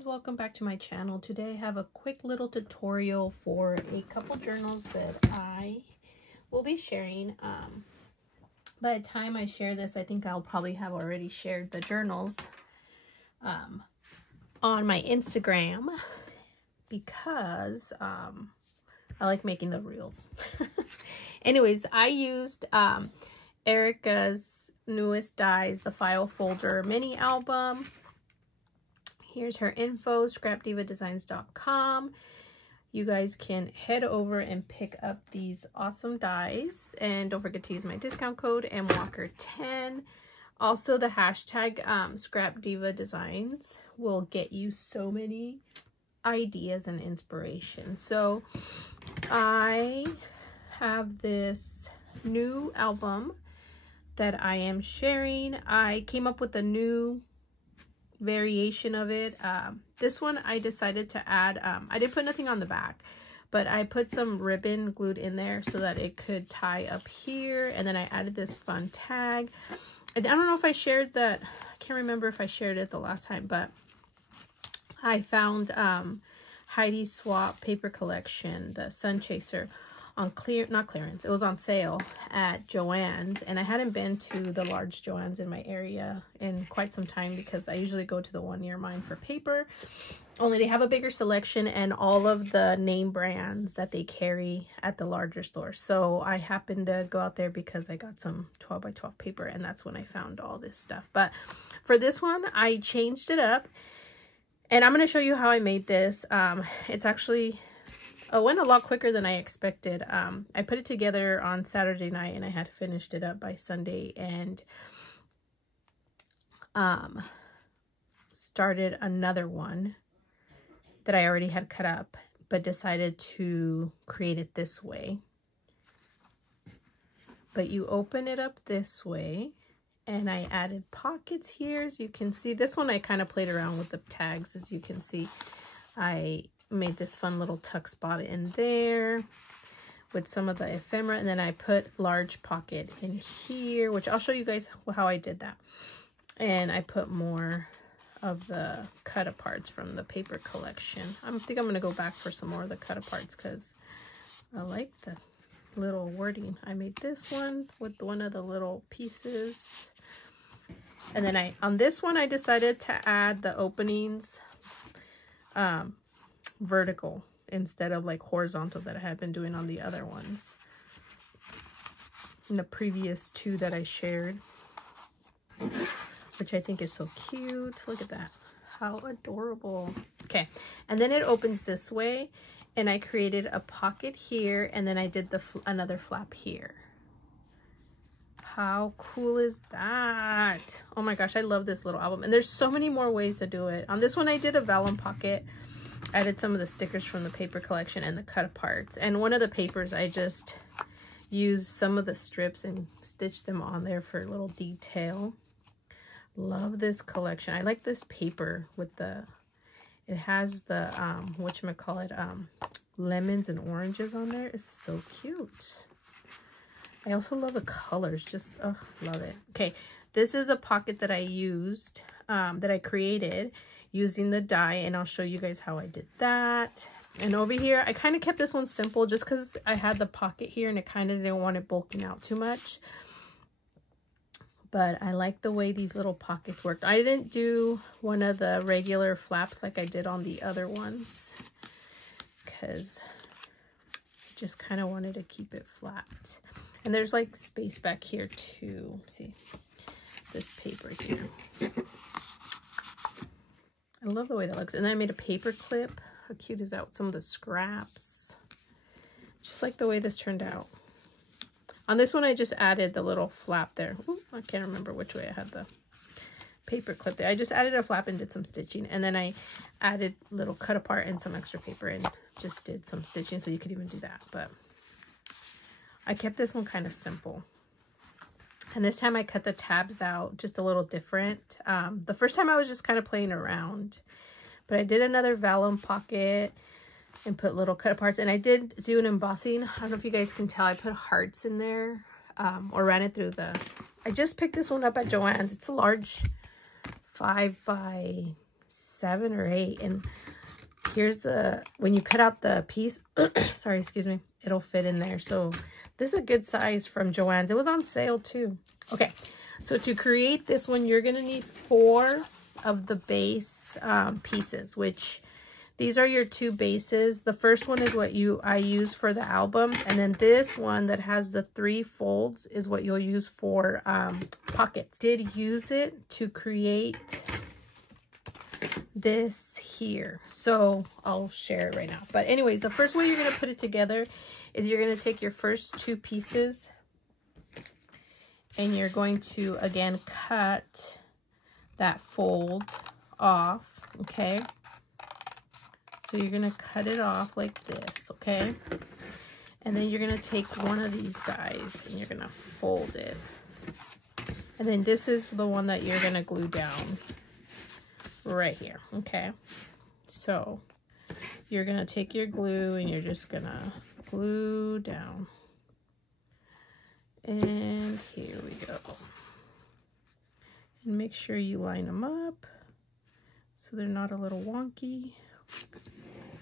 friends, welcome back to my channel. Today I have a quick little tutorial for a couple journals that I will be sharing. By the time I share this, I think I'll probably have already shared the journals on my Instagram because I like making the reels. Anyways, I used Erica's newest dies, the file folder mini album. Here's her info, ScrapDivaDesigns.com. You guys can head over and pick up these awesome dies, and don't forget to use my discount code MWalker10. Also, the hashtag ScrapDiva Designs will get you so many ideas and inspiration. So I have this new album that I am sharing. I came up with a new variation of it. This one I decided to add, I didn't put nothing on the back, but I put some ribbon glued in there so that it could tie up here, and then I added this fun tag. I don't know if I shared that, I can't remember if I shared it the last time, but I found Heidi Swap paper collection, the Sun Chaser, on not clearance, it was on sale at Joann's, and I hadn't been to the large Joann's in my area in quite some time because I usually go to the one near mine for paper, only they have a bigger selection and all of the name brands that they carry at the larger store. So I happened to go out there because I got some 12 by 12 paper, and that's when I found all this stuff. But for this one I changed it up, and I'm going to show you how I made this. It's actually went a lot quicker than I expected. I put it together on Saturday night and I had finished it up by Sunday, and started another one that I already had cut up, but decided to create it this way. But you open it up this way, and I added pockets here. As you can see, this one I kind of played around with the tags. As you can see, I made this fun little tuck spot in there with some of the ephemera, and then I put large pocket in here, which I'll show you guys how I did that. And I put more of the cut aparts from the paper collection. I think I'm going to go back for some more of the cut aparts because I like the little wording. I made this one with one of the little pieces, and then on this one I decided to add the openings vertical instead of like horizontal that I had been doing on the other ones in the previous two that I shared, which I think is so cute. Look at that, how adorable. Okay, and then it opens this way, and I created a pocket here, and then I did another flap here. How cool is that? Oh my gosh, I love this little album, and there's so many more ways to do it. On this one I did a vellum pocket. I added some of the stickers from the paper collection and the cut aparts, and one of the papers I just used some of the strips and stitched them on there for a little detail. Love this collection. I like this paper with the, it has the whatchamacallit, lemons and oranges on there. It's so cute. I also love the colors, just love it. Okay, this is a pocket that I used, that I created using the die, and I'll show you guys how I did that. And over here I kind of kept this one simple just because I had the pocket here and it kind of didn't want it bulking out too much, but I like the way these little pockets worked. I didn't do one of the regular flaps like I did on the other ones because I just kind of wanted to keep it flat. And there's like space back here too. See this paper here, I love the way that looks. And then I made a paper clip. How cute is that with some of the scraps? Just like the way this turned out. On this one I just added the little flap there. Ooh, I can't remember which way I had the paper clip there. I just added a flap and did some stitching, and then I added little cut apart and some extra paper and just did some stitching, so you could even do that. But I kept this one kind of simple. And this time I cut the tabs out just a little different. The first time I was just kind of playing around, but I did another vellum pocket and put little cut aparts, and I did do an embossing. I don't know if you guys can tell, I put hearts in there, or ran it through I just picked this one up at Joann's. It's a large 5 by 7 or 8. And here's the, when you cut out the piece, sorry, excuse me, it'll fit in there. So this is a good size from Joann's. It was on sale too. Okay, so to create this one, you're gonna need 4 of the base pieces, which these are your 2 bases. The first one is what I use for the album, and then this one that has the 3 folds is what you'll use for pockets. Did use it to create this here, so I'll share it right now. But anyways, the first way you're going to put it together is you're going to take your first 2 pieces and you're going to again cut that fold off. Okay, so you're going to cut it off like this. Okay, and then you're going to take one of these guys and you're going to fold it, and then this is the one that you're going to glue down right here. Okay, so you're gonna take your glue and you're just gonna glue down, and here we go, and make sure you line them up so they're not a little wonky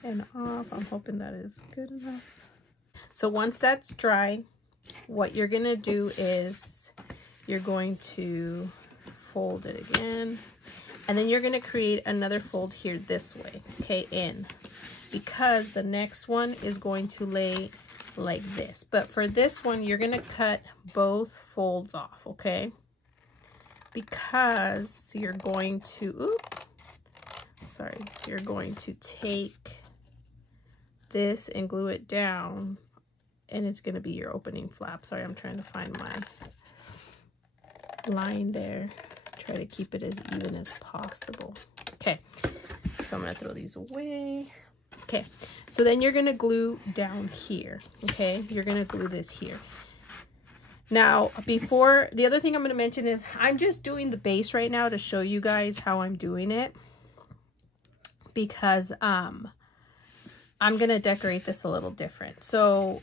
and off. I'm hoping that is good enough. So once that's dry, what you're gonna do is you're going to fold it again, and then you're going to create another fold here this way, okay, in, because the next one is going to lay like this. But for this one, you're going to cut both folds off, okay, because you're going to, you're going to take this and glue it down, and it's going to be your opening flap. Sorry, I'm trying to find my line there. Try to keep it as even as possible. Okay, so I'm going to throw these away. Okay, so then you're going to glue down here. Okay, you're going to glue this here. Now, before, the other thing I'm going to mention is I'm just doing the base right now to show you guys how I'm doing it, because I'm going to decorate this a little different. So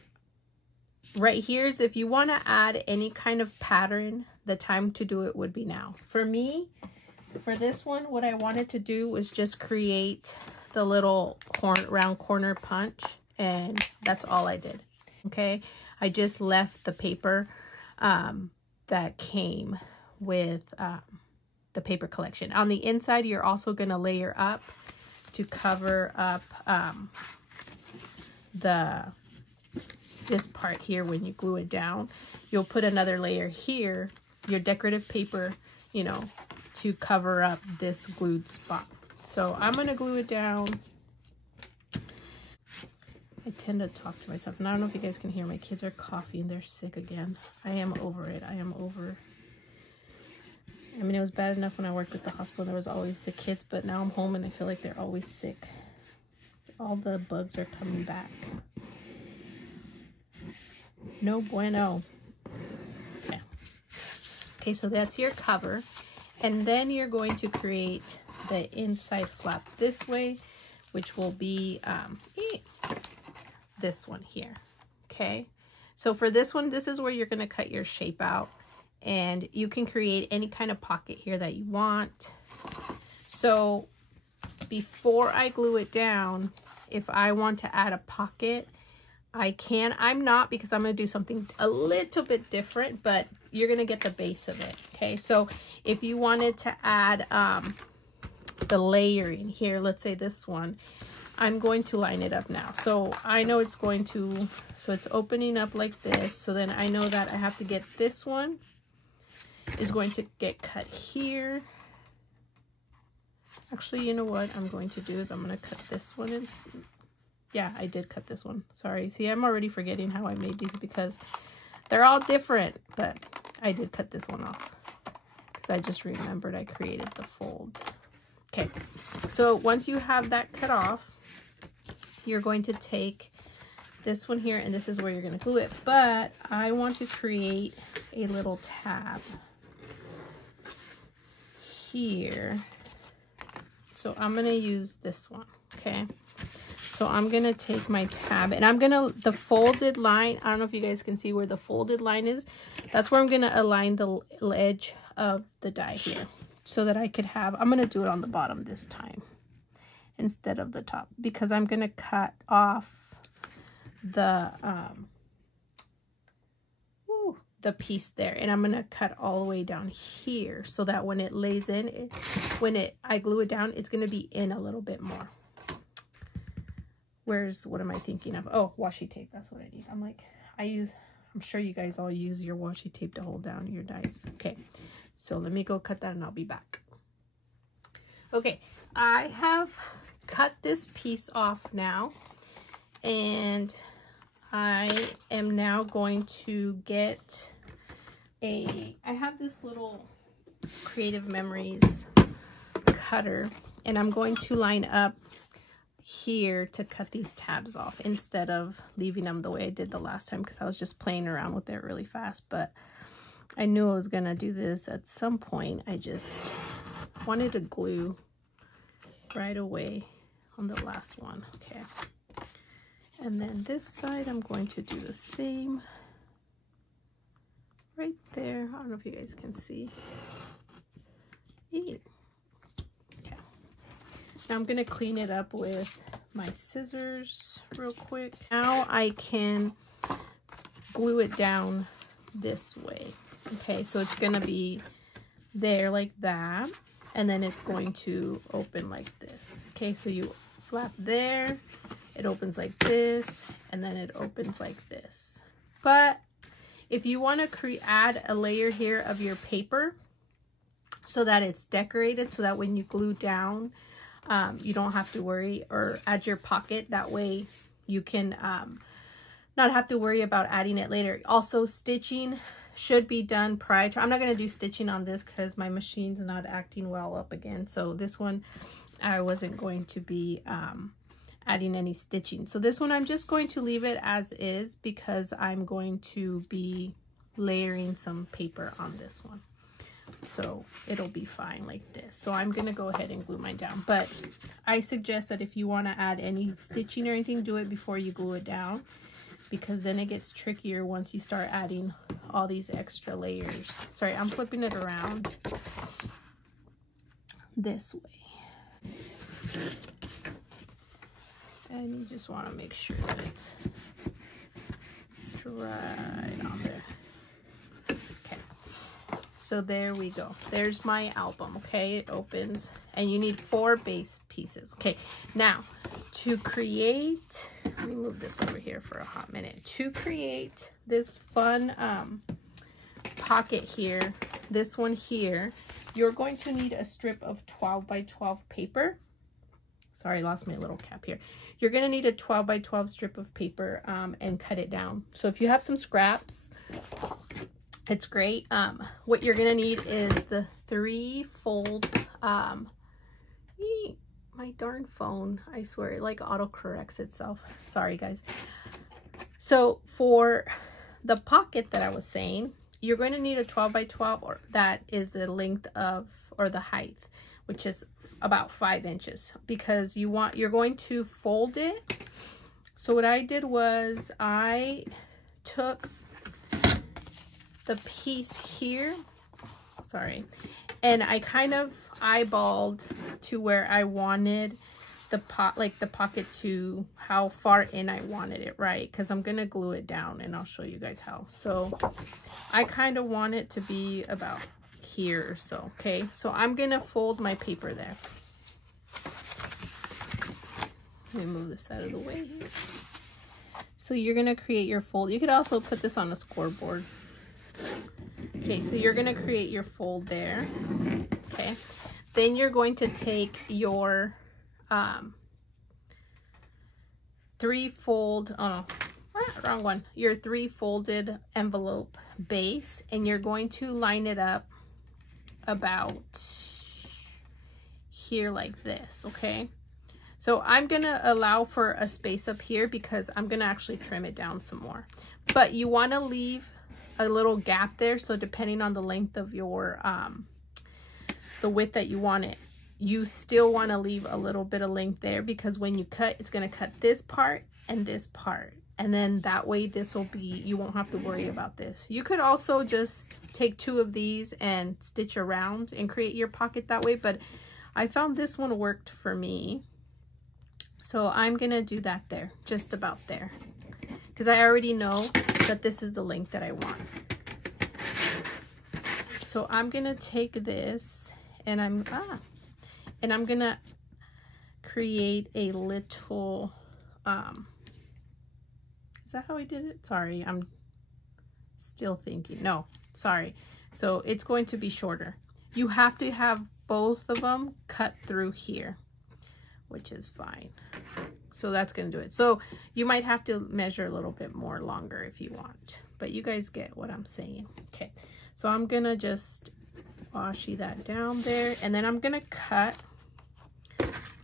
right here is if you want to add any kind of pattern, the time to do it would be now. For me, for this one, what I wanted to do was just create the little round corner punch, and that's all I did. Okay, I just left the paper that came with the paper collection. On the inside, you're also going to layer up to cover up this part here. When you glue it down, you'll put another layer here, your decorative paper, you know, to cover up this glued spot. So I'm going to glue it down. I tend to talk to myself, and I don't know if you guys can hear, my kids are coughing, they're sick again. I am over it. I am over. I mean, it was bad enough when I worked at the hospital, there was always sick kids, but now I'm home and I feel like they're always sick. All the bugs are coming back. No bueno. Okay. Okay, so that's your cover. And then you're going to create the inside flap this way, which will be this one here. Okay, so for this one, this is where you're going to cut your shape out, and you can create any kind of pocket here that you want. So before I glue it down, if I want to add a pocket, I can. I'm not, because I'm going to do something a little bit different, but you're going to get the base of it. Okay, so if you wanted to add the layering here, let's say this one, I'm going to line it up now. So I know it's going to, so it's opening up like this. So then I know that I have to get this one is going to get cut here. Actually, you know what I'm going to do is I'm going to cut this one in. Yeah, I did cut this one. Sorry. See, I'm already forgetting how I made these because they're all different, but I did cut this one off because I just remembered I created the fold. Okay, so once you have that cut off, you're going to take this one here, and this is where you're going to glue it. But I want to create a little tab here. So I'm going to use this one, okay? So I'm going to take my tab, and I'm going to, the folded line, I don't know if you guys can see where the folded line is. That's where I'm going to align the edge of the die here. so that I could have, I'm going to do it on the bottom this time instead of the top, because I'm going to cut off the piece there, and I'm going to cut all the way down here so that when it lays in, I glue it down, it's going to be in a little bit more. What am I thinking of? Oh, washi tape. That's what I need. I'm sure you guys all use your washi tape to hold down your dies. Okay, so let me go cut that and I'll be back. Okay, I have cut this piece off now, and I am now going to get I have this little Creative Memories cutter, and I'm going to line up here to cut these tabs off instead of leaving them the way I did the last time, because I was just playing around with it really fast. But I knew I was gonna do this at some point. I just wanted to glue right away on the last one. Okay, and then this side I'm going to do the same right there. I don't know if you guys can see. Okay. Now I'm going to clean it up with my scissors real quick. Now I can glue it down this way. Okay, so it's going to be there like that, and then it's going to open like this. Okay, so you flap there, it opens like this, and then it opens like this. But if you want to add a layer here of your paper so that it's decorated, so that when you glue down, you don't have to worry, or add your pocket. That way you can not have to worry about adding it later. Also, stitching should be done prior to, I'm not going to do stitching on this because my machine's not acting well up again. So this one, I wasn't going to be adding any stitching. So this one, I'm just going to leave it as is because I'm going to be layering some paper on this one. So it'll be fine like this. So I'm going to go ahead and glue mine down. But I suggest that if you want to add any stitching or anything, do it before you glue it down, because then it gets trickier once you start adding all these extra layers. Sorry, I'm flipping it around this way. And you just want to make sure that it's right on there. Okay, so there we go. There's my album. Okay, it opens, and you need 4 base pieces. Okay, now to create, let me move this over here for a hot minute. To create this fun pocket here, this one here, you're going to need a strip of 12 by 12 paper. Sorry, I lost my little cap here. You're going to need a 12 by 12 strip of paper and cut it down. So if you have some scraps, it's great. What you're going to need is the 3-fold, my darn phone, I swear, it like auto-corrects itself. Sorry, guys. So for the pocket that I was saying, you're going to need a 12 by 12, or that is the length of, or the height, which is about 5 inches, because you're going to fold it. So what I did was I took the piece here, sorry, and I kind of eyeballed to where I wanted the pocket to, how far in I wanted it, right? Because I'm gonna glue it down, and I'll show you guys how. So I kind of want it to be about here or so. Okay, so I'm gonna fold my paper there. Let me move this out of the way here. So you're gonna create your fold. You could also put this on a scoreboard. Okay, so you're gonna create your fold there. Okay, then you're going to take your 3-fold, oh no, wrong one, your 3-folded envelope base, and you're going to line it up about here like this. Okay, so I'm gonna allow for a space up here because I'm gonna actually trim it down some more, but you want to leave a little gap there. So depending on the length of your the width that you want it, you still want to leave a little bit of length there, because when you cut, it's going to cut this part and this part. And then that way this will be, you won't have to worry about this. You could also just take 2 of these and stitch around and create your pocket that way, but I found this one worked for me. So I'm gonna do that there, just about there, because I already know that this is the length that I want. So I'm gonna take this and I'm gonna create a little, is that how I did it? Sorry, I'm still thinking. No, sorry. So it's going to be shorter. You have to have both of them cut through here, which is fine. So that's going to do it. So you might have to measure a little bit more longer if you want, but you guys get what I'm saying. Okay, so I'm going to just washi that down there, and then I'm going to cut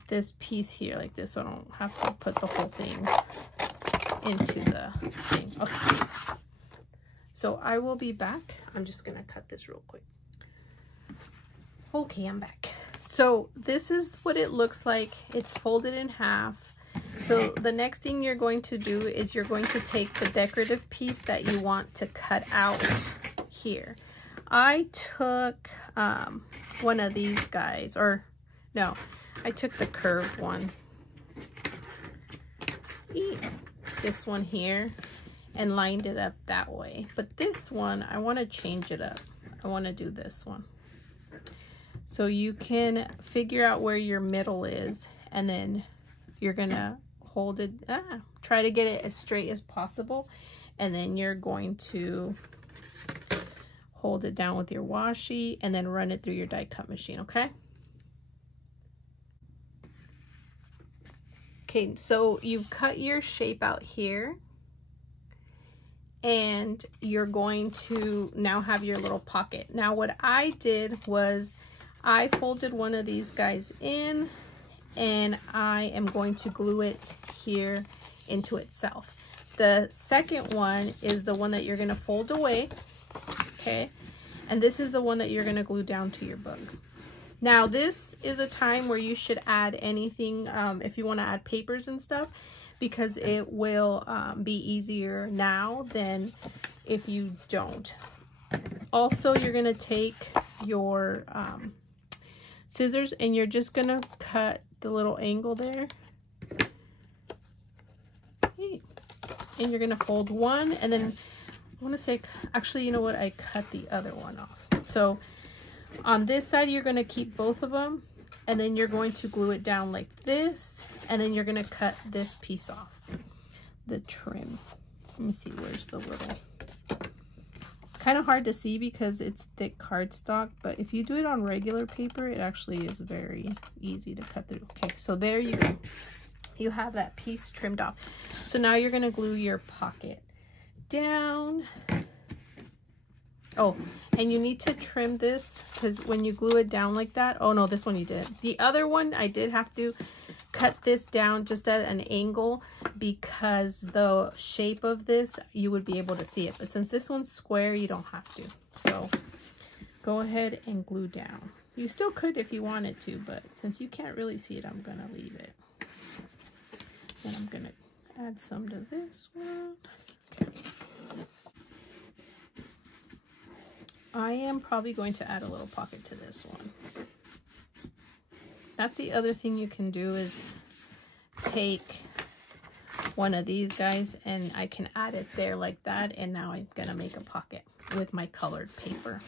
this piece here like this, so I don't have to put the whole thing into the thing. Okay, so I will be back. I'm just gonna cut this real quick. Okay, I'm back. So this is what it looks like. It's folded in half. So the next thing you're going to do is you're going to take the decorative piece that you want to cut out here. I took one of these guys, or no, I took the curved one. This one here, and lined it up that way. But this one, I want to change it up. I want to do this one. So you can figure out where your middle is, and then you're gonna hold it, try to get it as straight as possible, and then you're going to hold it down with your washi and then run it through your die cut machine, okay? Okay, so you've cut your shape out here, and you're going to now have your little pocket. Now what I did was I folded one of these guys in, and I am going to glue it here into itself. The second one is the one that you're gonna fold away, okay? And this is the one that you're gonna glue down to your book. Now this is a time where you should add anything, if you wanna add papers and stuff, because it will be easier now than if you don't. Also, you're gonna take your scissors and you're just gonna cut the little angle there. Okay. And you're gonna fold one, and then I wanna say, actually, you know what? I cut the other one off. So on this side, you're gonna keep both of them, and then you're going to glue it down like this, and then you're gonna cut this piece off, the trim. Let me see, where's the little, it's kind of hard to see because it's thick cardstock, but if you do it on regular paper, it actually is very easy to cut through. Okay, so there you go. You have that piece trimmed off. So now you're gonna glue your pocket down. Oh, and you need to trim this, because when you glue it down like that, oh no, this one you did. The other one, I did have to cut this down just at an angle because the shape of this, you would be able to see it. But since this one's square, you don't have to. So go ahead and glue down. You still could if you wanted to, but since you can't really see it, I'm gonna leave it. And I'm gonna add some to this one. Okay. I am probably going to add a little pocket to this one. That's the other thing you can do, is take one of these guys and I can add it there like that, and now I'm gonna make a pocket with my colored paper,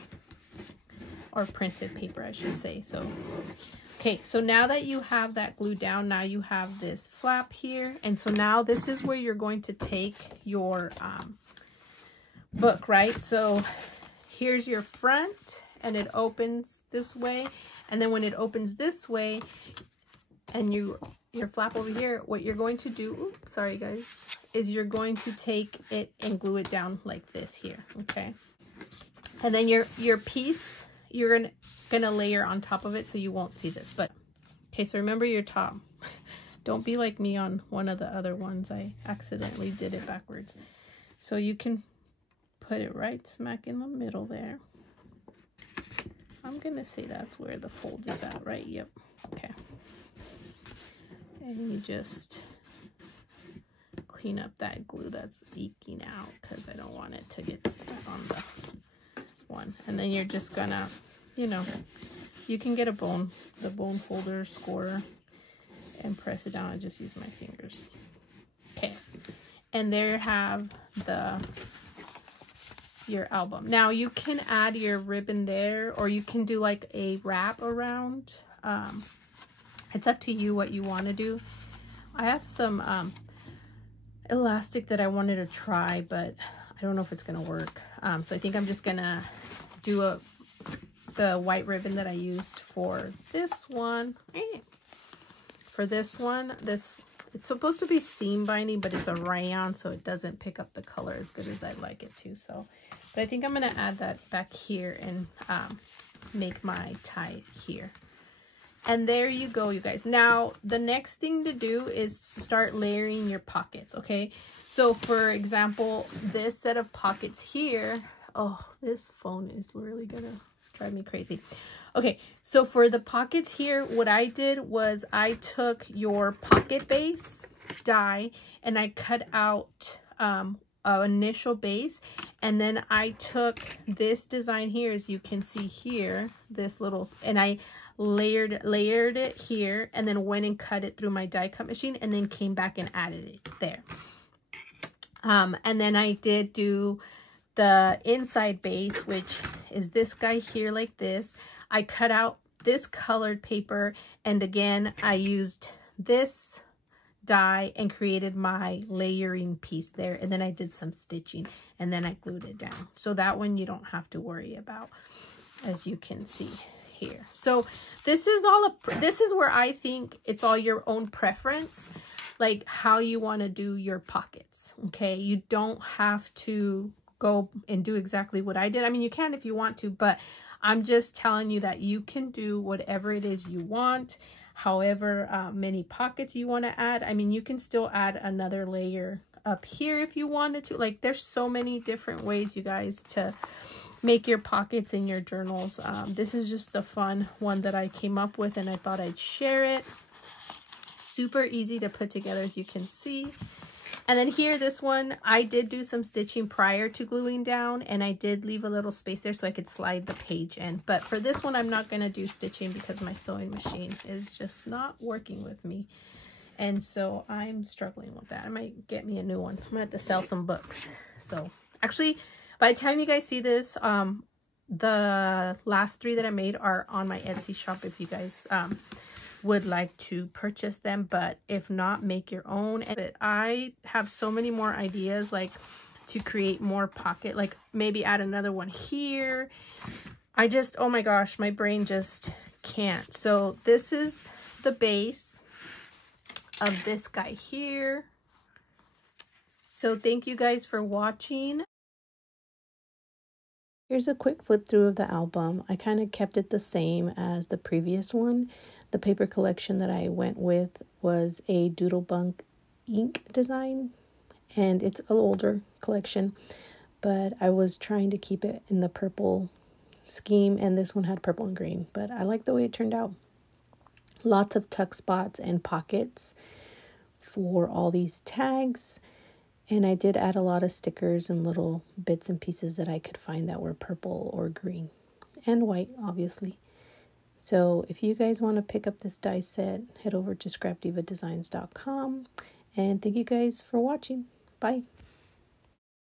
or printed paper I should say. So okay, so now that you have that glued down, now you have this flap here, and so now this is where you're going to take your book, right? So here's your front, and it opens this way, and then when it opens this way and your flap over here, what you're going to do, oops, sorry guys, is you're going to take it and glue it down like this here, okay? And then your piece, you're gonna layer on top of it so you won't see this. But okay, so remember your top. Don't be like me on one of the other ones. I accidentally did it backwards. So you can put it right smack in the middle there. I'm gonna say that's where the fold is at, right? Yep. Okay. And you just clean up that glue that's leaking out because I don't want it to get stuck on the one. And then you're just gonna, you know, you can get the bone folder scorer and press it down. I just use my fingers. Okay, and there you have your album. Now you can add your ribbon there, or you can do like a wrap around. It's up to you what you want to do. I have some elastic that I wanted to try, but I don't know if it's gonna work. So I think I'm just gonna do the white ribbon that I used for this one. For this one, it's supposed to be seam binding, but it's a rayon, so it doesn't pick up the color as good as I'd like it to. So, but I think I'm gonna add that back here and make my tie here. And there you go, you guys. Now, the next thing to do is start layering your pockets, okay? So, for example, this set of pockets here, oh, this phone is really gonna drive me crazy. Okay, so for the pockets here, what I did was I took your pocket base die and I cut out an initial base, and then I took this design here, as you can see here, this little, and I layered it here, and then went and cut it through my die cut machine, and then came back and added it there. And then I did do the inside base, which is this guy here, like this. I cut out this colored paper, and again I used this die and created my layering piece there, and then I did some stitching, and then I glued it down. So that one you don't have to worry about, as you can see here. So this is this is where I think it's all your own preference, like how you want to do your pockets. Okay, you don't have to go and do exactly what I did. I mean, you can if you want to, but I'm just telling you that you can do whatever it is you want, however many pockets you want to add. I mean, you can still add another layer up here if you wanted to. Like, there's so many different ways, you guys, to make your pockets in your journals. This is just the fun one that I came up with, and I thought I'd share it. Super easy to put together, as you can see. And then here, this one, I did do some stitching prior to gluing down, and I did leave a little space there so I could slide the page in. But for this one, I'm not going to do stitching because my sewing machine is just not working with me. And so I'm struggling with that. I might get me a new one. I'm going to have to sell some books. So actually, by the time you guys see this, the last 3 that I made are on my Etsy shop if you guys would like to purchase them, but if not, make your own. And I have so many more ideas, like to create more pocket, like maybe add another one here. I just, oh my gosh, my brain just can't. So this is the base of this guy here. So thank you guys for watching. Here's a quick flip through of the album. I kind of kept it the same as the previous one. The paper collection that I went with was a Doodlebug ink design, and it's an older collection, but I was trying to keep it in the purple scheme, and this one had purple and green, but I like the way it turned out. Lots of tuck spots and pockets for all these tags, and I did add a lot of stickers and little bits and pieces that I could find that were purple or green, and white, obviously. So if you guys want to pick up this die set, head over to ScrapDivaDesigns.com. And thank you guys for watching. Bye.